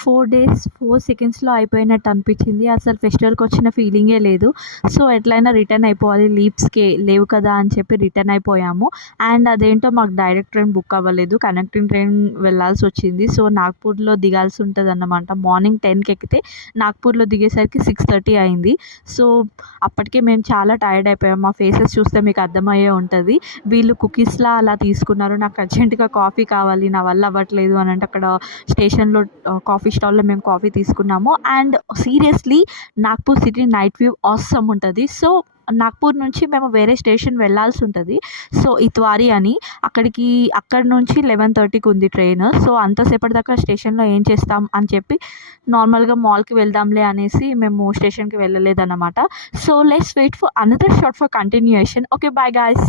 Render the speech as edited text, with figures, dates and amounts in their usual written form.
4 days 4 సెకండ్స్‌లో అయిపోయినట్టు అనిపించింది. అసలు ఫెస్టివల్‌కి వచ్చిన ఫీలింగే లేదు. సో, ఎట్లైనా రిటర్న్ అయిపోవాలి, లీవ్స్‌కి లేవు కదా అని చెప్పి రిటర్న్ అయిపోయాము. అండ్ అదేంటో మాకు డైరెక్ట్ ట్రైన్ బుక్ అవ్వలేదు. కనెక్టింగ్ ట్రైన్ వెళ్ళాల్సొచ్చింది. సో, నాగ్పూర్‌లో దిగాల్సి ఉంటదన్నమాట. మార్నింగ్ 10కి ఎక్కితే నాగ్పూర్‌లో దిగేసరికి 6:30 అయింది. సో, అప్పటికే మేము చాలా టైర్డ్ అయిపోయాం. మా ఫేసెస్ చూస్తే మీకు అర్థమయ్యే ఉంటది. వీళ్ళు కుకీస్‌లా అలా తీసుకున్నారు. నాకు అర్జెంట్‌గా కాఫీ కావాలి, నా వల్ల అవ్వట్లేదు అని అంటే అక్కడ స్టేషన్‌లో కాఫీ స్టాల్‌లో మేము కాఫీ తీసుకున్నాము. And seriously Nagpur city night view awesome ఉంటది. సో, నాగ్పూర్ నుంచి మేము వేరే స్టేషన్ వెళ్ళాల్సి ఉంటది. సో, ఇత్వారి అని. అక్కడి నుంచి 11:30కి ఉంది ట్రైన్. సో, అంతసేపటి దాకా స్టేషన్‌లో ఏం చేస్తాం అని చెప్పి నార్మల్‌గా మాల్‌కి వెళ్దాంలే అనేసి మేము స్టేషన్‌కి వెళ్ళలేదన్నమాట. So, let's wait for another shot for continuation. Okay. Bye guys.